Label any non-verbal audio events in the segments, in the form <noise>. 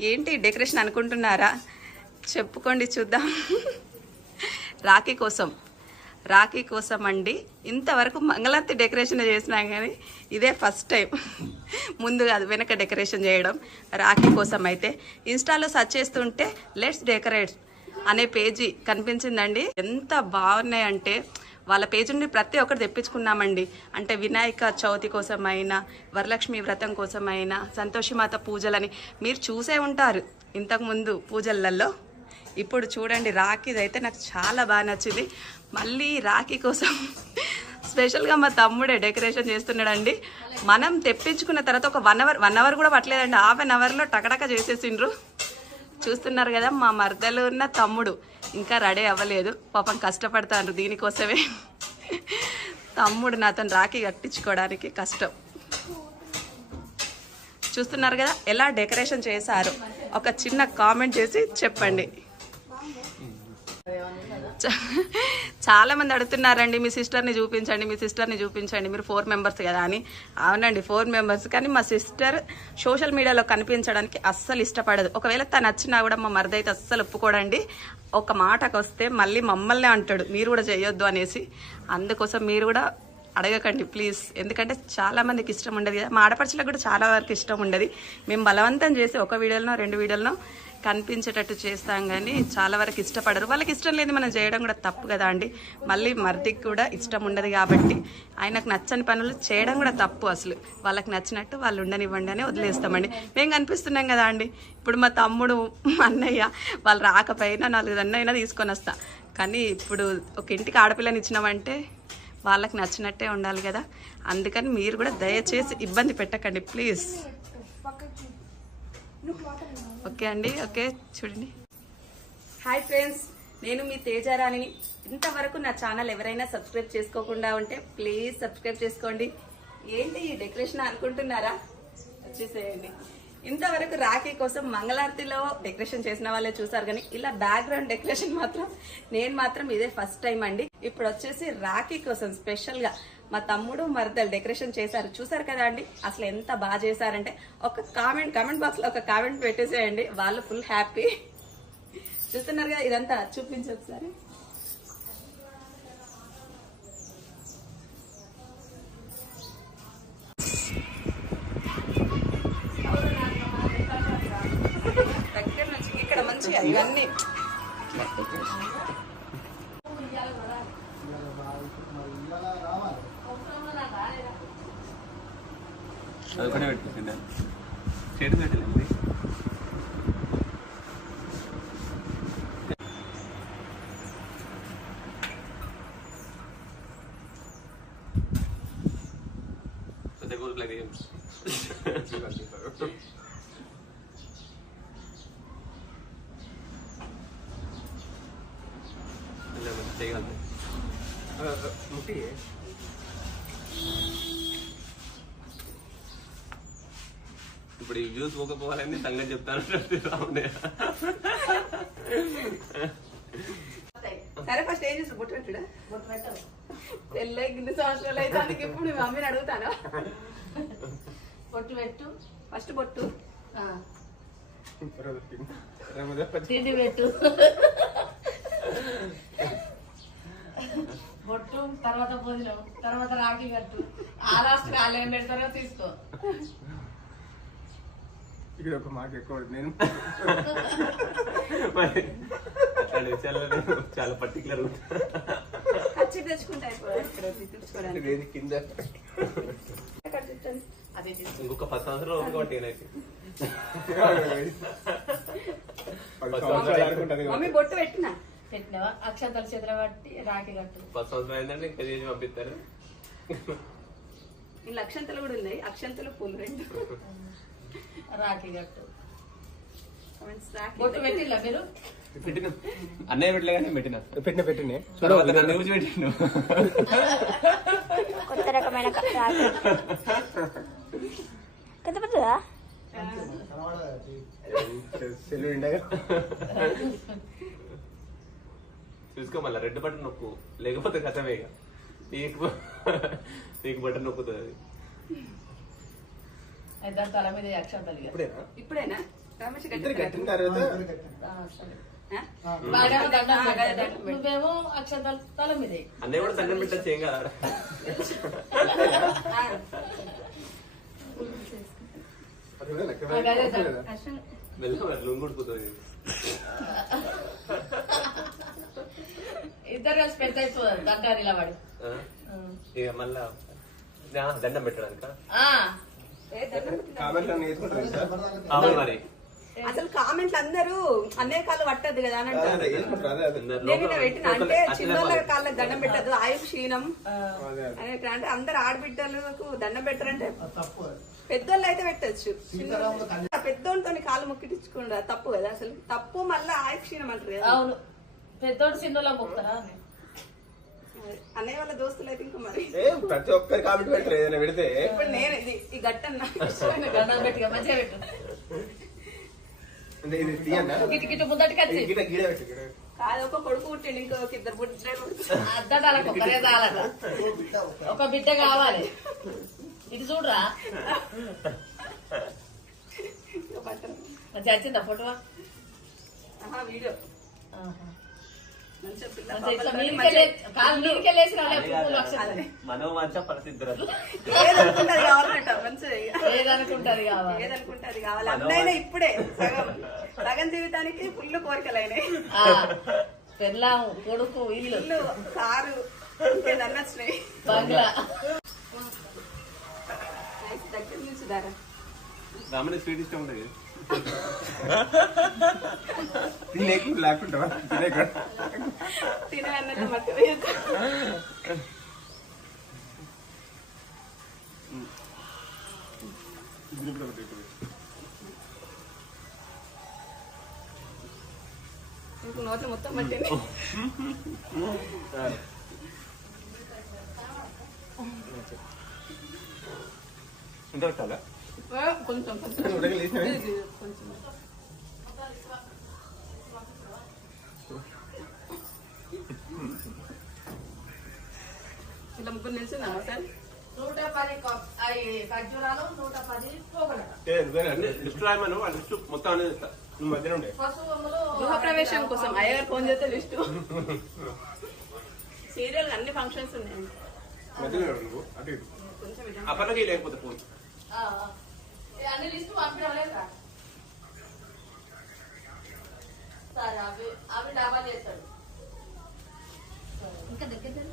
ఏంటి డెకరేషన్ అనుకుంటున్నారా? చెప్పుకోండి చూద్దాం. రాఖీ కోసం. రాఖీ కోసం అండి. ఇంతవరకు మంగళార్తి డెకరేషన్ చేసినాం కానీ ఇదే ఫస్ట్ టైం. ముందు కాదు వెనక డెకరేషన్ చేయడం రాఖీ కోసం అయితే. ఇన్స్టాలో సెర్చ్ చేస్తుంటే లెట్స్ డెకరేట్ అనే పేజీ కనిపించిందండి. ఎంత బాగున్నాయంటే వాళ్ళ పేజ్ నుండి ప్రతి ఒక్కరు తెప్పించుకున్నామండి. అంటే వినాయక చవితి కోసమైనా వరలక్ష్మి వ్రతం కోసమైనా సంతోషిమాత పూజలని మీరు చూసే ఉంటారు ఇంతకుముందు పూజలలో. ఇప్పుడు చూడండి రాఖీది అయితే నాకు చాలా బాగా నచ్చింది. మళ్ళీ రాఖీ కోసం స్పెషల్గా మా తమ్ముడే డెకరేషన్ చేస్తున్నాడండి. మనం తెప్పించుకున్న తర్వాత ఒక వన్ అవర్ వన్ అవర్ కూడా పట్టలేదండి. హాఫ్ అన్ అవర్లో టకటక చేసేసిండ్రు. చూస్తున్నారు కదా మా మరదలు ఉన్న తమ్ముడు. ఇంకా రెడీ అవ్వలేదు. పాపం కష్టపడతాను దీనికోసమే. తమ్ముడు నాతను రాఖీ కట్టించుకోవడానికి కష్టం. చూస్తున్నారు కదా ఎలా డెకరేషన్ చేశారు? ఒక చిన్న కామెంట్ చేసి చెప్పండి. చాలా మంది అడుగుతున్నారండి మీ సిస్టర్ని చూపించండి మీ సిస్టర్ని చూపించండి మీరు ఫోర్ మెంబర్స్ కదా అని. అవునండి ఫోర్ మెంబర్స్. కానీ మా సిస్టర్ సోషల్ మీడియాలో కనిపించడానికి అస్సలు ఇష్టపడదు. ఒకవేళ తను నచ్చినా కూడా మా మరిదైతే అస్సలు ఒప్పుకోడండి. ఒక మాటకు వస్తే మళ్ళీ మమ్మల్నే అంటాడు మీరు కూడా చేయొద్దు అనేసి. అందుకోసం మీరు కూడా అడగకండి ప్లీజ్. ఎందుకంటే చాలా మందికి ఇష్టం ఉండదు కదా. మా ఆడపడుచులకు కూడా చాలా వరకు ఇష్టం ఉండదు. మేము బలవంతం చేసి ఒక వీడియోలో రెండు వీడియోలో కనిపించేటట్టు చేస్తాం కానీ చాలా వరకు ఇష్టపడరు. వాళ్ళకి ఇష్టం లేదు మనం చేయడం కూడా తప్పు కదా అండి. మళ్ళీ మర్దికి కూడా ఇష్టం ఉండదు కాబట్టి ఆయనకు నచ్చని పనులు చేయడం కూడా తప్పు అసలు. వాళ్ళకి నచ్చినట్టు వాళ్ళు ఉండనివ్వండి అని వదిలేస్తామండి. మేము కనిపిస్తున్నాం కదా అండి. ఇప్పుడు మా తమ్ముడు మా అన్నయ్య వాళ్ళు రాకపోయినా నాలుగు అన్నైనా తీసుకొని వస్తా. కానీ ఇప్పుడు ఒక ఇంటికి ఆడపిల్లని ఇచ్చినామంటే వాళ్ళకి నచ్చినట్టే ఉండాలి కదా. అందుకని మీరు కూడా దయచేసి ఇబ్బంది పెట్టకండి ప్లీజ్. ఓకే అండి ఓకే చూడండి. హాయ్ ఫ్రెండ్స్ నేను మీ తేజారాణిని ఇంతవరకు నా ఛానల్ ఎవరైనా సబ్స్క్రైబ్ చేసుకోకుండా ఉంటే ప్లీజ్ సబ్స్క్రైబ్ చేసుకోండి. ఏంటి ఈ డెకరేషన్ అనుకుంటున్నారా? వచ్చేసేయండి. ఇంతవరకు రాఖీ కోసం మంగళారతిలో డెకరేషన్ చేసిన వాళ్ళే చూసారు కానీ ఇలా బ్యాక్గ్రౌండ్ డెకరేషన్ మాత్రం నేను మాత్రం ఇదే ఫస్ట్ టైం అండి. ఇప్పుడు వచ్చేసి రాఖీ కోసం స్పెషల్గా మా తమ్ముడు మరదలు డెకరేషన్ చేశారు. చూసారు కదా అండి? అసలు ఎంత బాగా చేశారంటే ఒక కామెంట్ కామెంట్ బాక్స్లో ఒక కామెంట్ పెట్టేసేయండి. వాళ్ళు ఫుల్ హ్యాపీ. చూస్తున్నారు కదా ఇదంతా చూపించు ఒకసారి. దగ్గర నుంచి ఇక్కడ మంచిగా ఇవన్నీ. അത് കൂടെ വെട്ടിട്ടുണ്ട്. ചേട്ടൻ കേട്ടില്ലേ they go to play games. അല്ല മറ്റേ കാലത്ത് മുട്ടിയേ ఇప్పుడు ఈ వ్యూస్ పోకపోవాలని సంగతి చెప్తాను. సరే ఫస్ట్ ఏం చేసి బొట్టు పెట్టుడా? పెళ్ళై గిన్ని సంవత్సరాలు అయితే అందుకే ఇప్పుడు మీ మమ్మీని అడుగుతాను? పొట్టు పెట్టు. ఫస్ట్ బొట్టు. ఆ, తిండి పెట్టు. బొట్టు తర్వాత భోజనం తర్వాత రాఖీ కట్టు. ఆ లాస్ట్ వాళ్ళు ఏం పెడతారో తీసుకో. ఇక్కడ ఒక మాట ఎక్కువ నేను విషయాల్లో చాలా పర్టికులర్ కింద. ఇంకొక పది సంవత్సరాలు ఇక. మమ్మీ బొట్టు పెట్టినా? పెట్టినావా? అక్షంతలు చేతుల బట్టి రాఖీ కట్టు. పది సంవత్సరాలు అయిందంటే ఇంకా చేసి పంపిస్తారు. ఇలా అక్షంతలు కూడా ఉన్నాయి. అక్షంతలు పూలు రెండు. <laughs> రాఖీ కట్టు. Comments రాకి. బొట్టు పెట్టిల్లా మీరు? పెట్టిన. అన్నయ్య పెట్టలే కానీ పెట్టిన. పెట్టిన పెట్టినే. కొత్త రకమైన చూసుకో మళ్ళీ రెడ్ బటన్ నొక్కు. లేకపోతే కథమే ఇక. పీక్ పీక్ బటన్ నొక్కుతుంది అది దాని తల మీద అక్షంతలు. ఇప్పుడేనా? రమేష్ ఇద్దరు. నువ్వేమో అక్షంతల తల మీదే. అన్నయ్య కూడా దండం పెట్టచ్చు ఏం కదా. అది ఇద్దరు కలిసి పెద్ద అయిపోతారు దంటారు ఇలా వాడు. మళ్ళా దండం పెట్టడానిక అన్ని అవును మరి. అసలు కామెంట్లు అందరూ అన్నయ్య కాళ్ళు పట్టద్దు కదా అని అంటారు. నేను పెట్టిన అంటే చిన్నోళ్ళ కాళ్ళకి దండం పెట్టద్దు ఆయు క్షీణం. అని అంటే అందరు ఆడబిడ్డలకు దండం పెట్టరంటే పెద్దోళ్ళు అయితే పెట్టచ్చు. పెద్దోళ్ళతో కాళ్ళు మొక్కిటించుకుండా తప్పు కదా అసలు. తప్పు మళ్ళీ ఆయు క్షీణం అంటారు కదా. అవును. పెద్దోడు చిన్నోళ్ళ మొక్కుతారా. అన్నయ్య వాళ్ళ దోస్తులు అయితే ఇంకా మరి. ఏ, ప్రతి ఒక్కరి కామెంట్ పెట్టరు ఏదైనా పెడితే. ఇప్పుడు నేను ఇది ఈ గట్టన్న ఇది తీయన్నా? గిటి గిటి ముందటికి వచ్చి గిడ గిడ పెట్టు గిడ పెట్టు. కాదు ఒక కొడుకు పుట్టిండు ఇంకొక ఇద్దరు ఒకరే ఒక బిడ్డ కావాలి. ఇది చూడరా. మంచిగా వచ్చిందా ఫోటో? వీడియో. మంచిగా మంచిగా మంచిగా మనో మంచి పరిస్థితి రాదు. ఏదనుకుంటే అది కావాలంట మంచిగా. ఏదనుకుంటది కావాలి? ఏదనుకుంటే అది కావాలి అన్నైనా ఇప్పుడే. సగం. సగం జీవితానికి ఫుల్ కోరికలైనాయి. పెళ్ళాం కొడుకు ఇల్లు. ఇల్లు కారు ఇంకేదన్నా వచ్చినాయి బంగ్లా. దగ్గర నుంచి దారా. రామని స్వీట్ ఇష్టం ఉంటుంది తినేకి లేకుంటావా తినేక తినే అన్నట్టు నోట్లో మొత్తం పట్టింది. ఇంత పెట్టాలా కొంచెం కొంచెం ఇలా ముగ్గురు నిలిచిందా సార్ నూట పది ఖర్జూరాలు పది పోగలట మొత్తం అనేది గృహప్రవేశం కోసం అయ్యగారు ఫోన్ చేస్తే లిస్టు సీరియల్ అన్ని ఫంక్షన్స్ ఉన్నాయి మధ్యలో ఉండు నువ్వు అటు ఇటు కొంచెం లేకపోతే ఫోన్ అన్ని లిస్టు పంపించలేదా సరే అవి అవి డబ్బా చేస్తాడు. ఇంకా దగ్గర.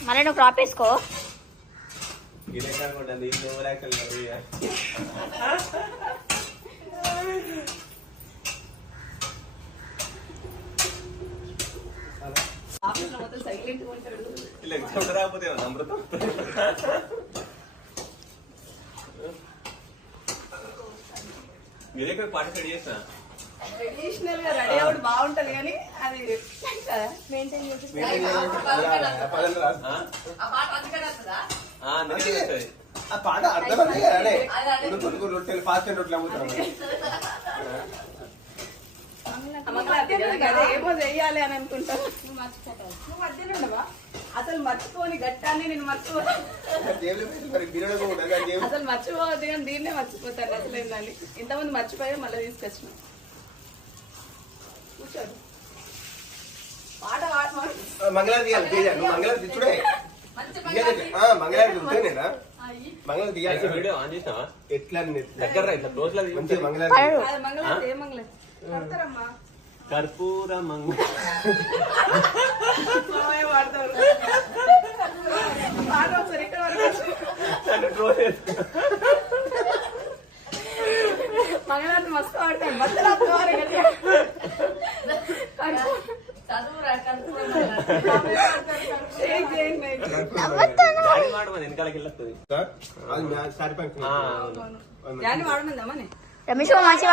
మళ్ళీ నువ్వు క్రాప్ వేసుకో ఇదే కాకుండా నీళ్ళు ఓవరాక్షన్ కాదు ఇక. ఆఫీస్లో మొత్తం సైలెంట్ ఉంటాడు ఇలా ఎగ్జామ్ రాకపోతే ఏమన్నా అమృతం? మీరే పార్టిసిపేట్ ట్రెడిషనల్గా రెడీ అవ్వడం బాగుంటది కానీ అది మెయింటైన్ చేసి మీరేం చేయాలి? ఆ పాట పాట కొడుకు రొట్టెలు ఫాస్ట్ రొట్టెలు అమ్ముతాం ఏమో చెయ్యాలి అని అనుకుంటాను నువ్వు మర్చిపోతావు. నువ్వు మధ్యలో ఉండవా? అసలు మర్చిపోని గట్టాన్ని నేను మర్చిపో జేబులో పెట్టి మరి బిర్యానీ కూడా ఉండదు. ఆ జేబు- అసలు మర్చిపోవద్దు కానీ దీన్నే మర్చిపోతాను అసలు ఏందని. ఇంతమంది మర్చిపోయా మళ్ళీ తీసుకొచ్చిన కూర్చోడు. పాట. నువ్వు మంగళారతి చూడే. ఎట్లా దగ్గర రా, కర్పూర మంగ మామయ్య పాడతారు పాట ఒకసారి ఇక్కడ వరకు వచ్చు. మంగళారతి మస్తు పాడతాను మధ్యలో అత్తవారు గట్టిగా. చదువు రా కనుక్కున్నాను షేక్ చేయండి డాడీ మాట మన వెనకాలకి వెళ్ళొస్తుంది. సార్, అది నా సారి పక్కన. ఆ, దాన్ని వాడమందామని రమేష్ మంచిగా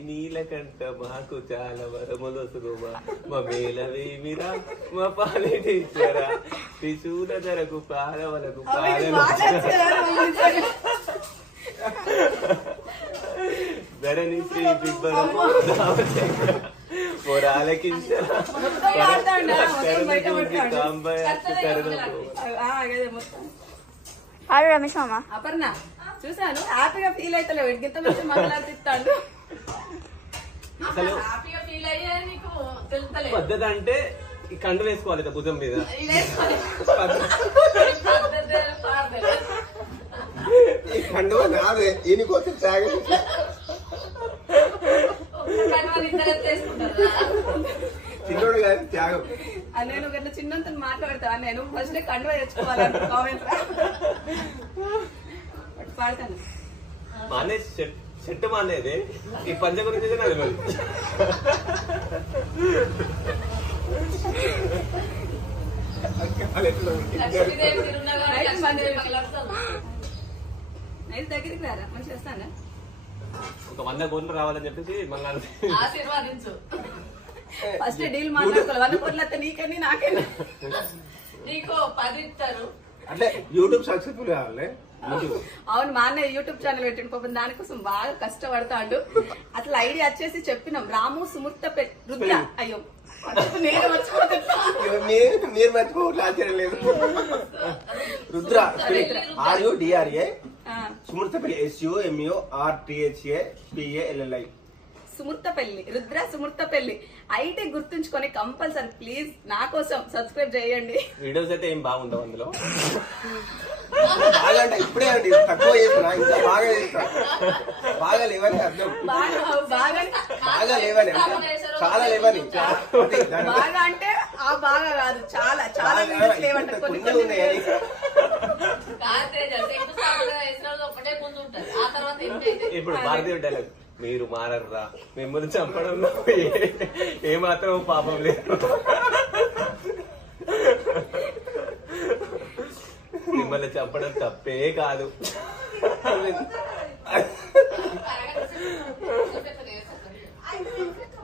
నీలకంఠ మాకు చాలా వరములు సుగుమా మా మేలవేమిరా మా పాలిటీచరా త్రిశూల ధరకు పాలవలకు పాలన ధరణి శ్రీ బిబ్బర ఆడు రమేష్ మామ అపర్ణ చూసాను హ్యాపీగా ఫీల్ అవుతలేవు ఇంత మంచి మంగళార్తిస్తాడు అసలు హ్యాపీగా ఫీల్ అయ్యా నీకు తెలుస్తలేదు పద్ధతి అంటే ఈ కండు వేసుకోవాలి ఇట్లా భుజం మీద ఈ కండువ నాదే ఈయనకోసం త్యాగం చిన్నోడు త్యాగం. నేను గట్ల చిన్నంత మాట్లాడతా. నేను ఫస్ట్ కండువా తెచ్చుకోవాలని కామెంట్ పాడతాను. మానే చెట్టు మానేది. ఈ పంచ గురించి నాకు తెలియదు దగ్గరికి రారా? మంచిగా వస్తాను? ఒక వంద కోట్లు రావాలని చెప్పేసి మంగళ ఆశీర్వాదించు. ఫస్ట్ డీల్ మాట్లాడుకోవాలి. వంద కోట్లు నీకని నాకని? నీకు పది ఇస్తారు అంటే యూట్యూబ్ సక్సెస్ఫుల్ కావాలి. అవును. మా అన్నయ్య యూట్యూబ్ ఛానల్ పెట్టిండు. పాపం దానికోసం బాగా కష్టపడతాడు. అట్లా ఐడియా వచ్చేసి చెప్పినాం. రాము సుమూర్త రుద్ర. అయ్యో నేను మర్చిపోతున్నా. మీరు మీరు మర్చిపోవట్లు ఆశ్చర్యం లేదు. Rudra R U D R A Sumruthapalli S U M U R T H A P A L L I Sumurthapalli Rudra Sumurthapalli. అయితే గుర్తుంచుకొని కంపల్సరీ ప్లీజ్ నా కోసం సబ్స్క్రైబ్ చేయండి. వీడియోస్ అయితే ఏం బాగుండవు అందులో. బాగా అంటే ఇప్పుడే అండి తక్కువ చేస్తున్నా ఇంకా బాగా చేస్తున్నా. బాగా లేవని అర్థం. బాగా లేవని చాలా లేవని బాగా అంటే ఆ బాగా కాదు చాలా చాలా వీడియోస్ లేవంట. కొన్ని ఉంటుంది. ఆ తర్వాత ఇంకైతే ఇప్పుడు భారతీయ డైలాగ్ మీరు మారర్రా మిమ్మల్ని చంపడం ఏ- మాత్రం పాపం లేదు. మిమ్మల్ని చంపడం తప్పే కాదు.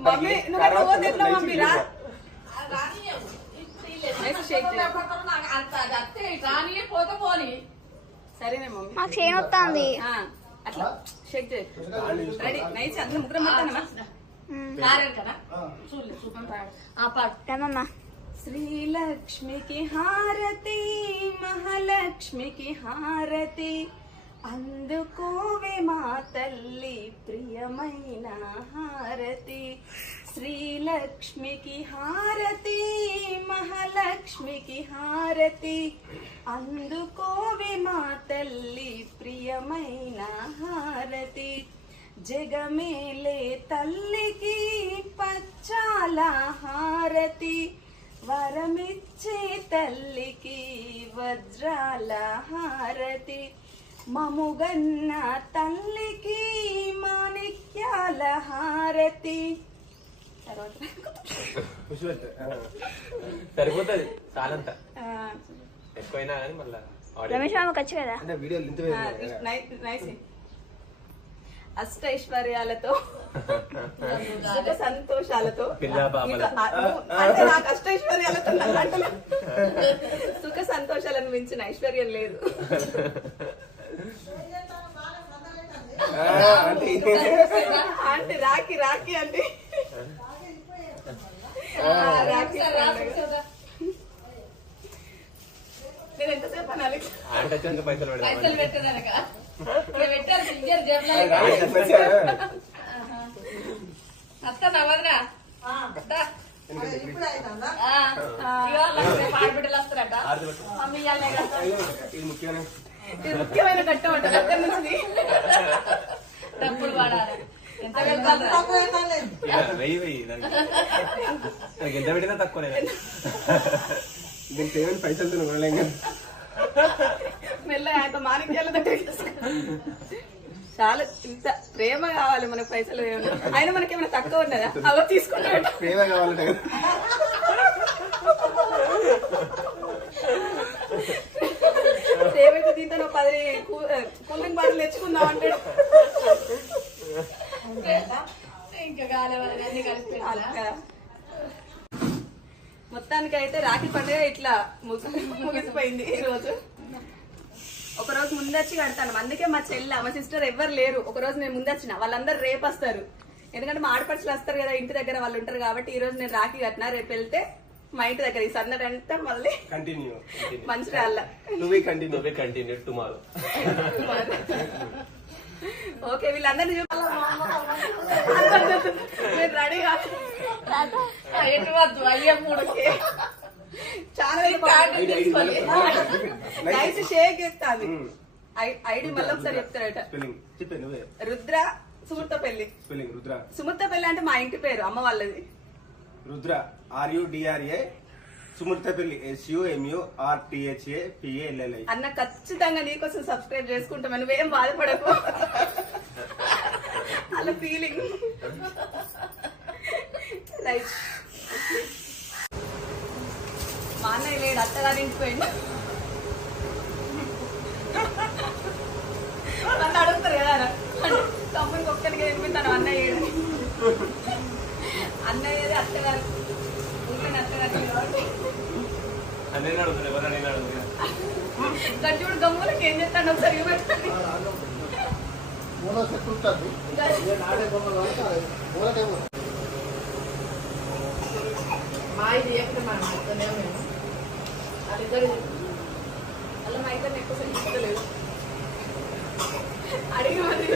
మమ్మీ నువ్వు ఎట్లా మమ్మీ రా. రానియే పోతే పోని. సరేనే మమ్మీ. మాకు చేయను వస్తుంది. ఆ, అట్లా. షేక్ చేయి. రెడీ. నైస్. అందులో ముగ్గురం పడతానమ్మా. కారం కదా? చూడలే చూపం పాడు ఆ పాడు. రమమ్మ శ్రీలక్ష్మికి హారతి మహాలక్ష్మికి హారతి. అందుకోవే మా తల్లి ప్రియమైన హారతి. శ్రీలక్ష్మికి హారతి. మహాలక్ష్మికి హారతి. అందుకోవి మా తల్లి ప్రియమైన హారతి. జగమేలే తల్లికి పచ్చాల హారతి. వరమిచ్చే తల్లికి వజ్రాల హారతి. మముగన్న తల్లికి మాణిక్యాల హారతి. <laughs> సరిపోతుంది చాలంత ఆ, ఎక్కువైనా కానీ మళ్ళా రమేష్ వచ్చు కదా? అష్టైశ్వర్యాలతో <laughs> సుఖ సంతోషాలతో. నాకు అష్టైశ్వర్యాలతో. సుఖ సంతోషాలను మించిన ఐశ్వర్యం లేదు. అంటే అంటే రాఖీ రాఖీ అంటే ఆ, రాఖీ పండుగ. నేను ఎంతసేపు అనాలి ఆంట వచ్చాక పైసలు పెట్టారు అత్త నవదరా ఆడబిడ్డలు వస్తారట ఇది ముఖ్యమైన ఉంటుంది అక్కడి నుంచి. డబ్బులు వాడాలి వెయ్యి వెయ్యి దానికి. ఎంత పెట్టినా తక్కువనే దీనికి ఏమైనా పైసలతో కొనలేం కదా మాణిక్యాల దగ్గర చాలా ఇంత ప్రేమ కావాలి మనకు పైసలు ఏమన్నా ఆయన మనకి ఏమైనా తక్కువ ఉన్నదా? అవ తీసుకుంటాడు ప్రేమ కావాలంటే కదా. నీతో పది కూ- కూల్ డ్రింక్ బాటిల్ తెచ్చుకుందాం అంటాడు ఇంకా కాలే వాళ్ళని అన్ని కలిపి పెట్టాలా? అక్క. మొత్తానికి అయితే రాఖీ పండుగ ఇట్లా ముగి- ముగిసిపోయింది ఈ రోజు. ఒక రోజు ముందొచ్చి కడతాను. అందుకే మా చెల్లె మా సిస్టర్ ఎవ్వరు లేరు. ఒక రోజు నేను ముందొచ్చిన. వాళ్ళందరూ రేపు వస్తారు ఎందుకంటే మా ఆడపడుచులు వస్తారు కదా ఇంటి దగ్గర వాళ్ళు ఉంటారు కాబట్టి ఈ రోజు నేను రాఖీ కట్టినా రేపు వెళ్తే మా ఇంటి దగ్గర ఈ సందడి అంతా మళ్ళీ కంటిన్యూ మంచి రాళ్ళ నువ్వే కంటిన్యూ నువ్వే కంటిన్యూ టుమారో <laughs> ఓకే వీళ్ళందరినీ ఆ, ఎటు వద్దు అయ్యే మూడు చాలా నైస్ షేక్ ఇస్తాది ఐడి మళ్ళీ ఒకసారి చెప్తారట రుద్ర సుమూర్త పెళ్ళి రుద్ర. సుమూర్త పెళ్ళి అంటే మా ఇంటి పేరు అమ్మ వాళ్ళది. రుద్ర. ఆర్యుడిఆర్ఏ సుమృతపల్లి ఎస్యుఎంయు ఆర్టిహెచ్ఏ పిఏఎల్ఎల్ఐ అన్న ఖచ్చితంగా నీకోసం సబ్స్క్రైబ్ చేసుకుంటాం నువ్వేం బాధపడకు. అలా ఫీలింగ్ రైట్ మా అన్నయ్య లేడు అత్తగారి పోయిండు. నన్ను అడుగుతారు కదా ఒకసారి ఉంటుంది బొమ్మలు మా ఇది మేము వాళ్ళిద్దరు అలా మా ఇద్దరిని ఎక్కువ ఇస్తలేదు అడిగి మరి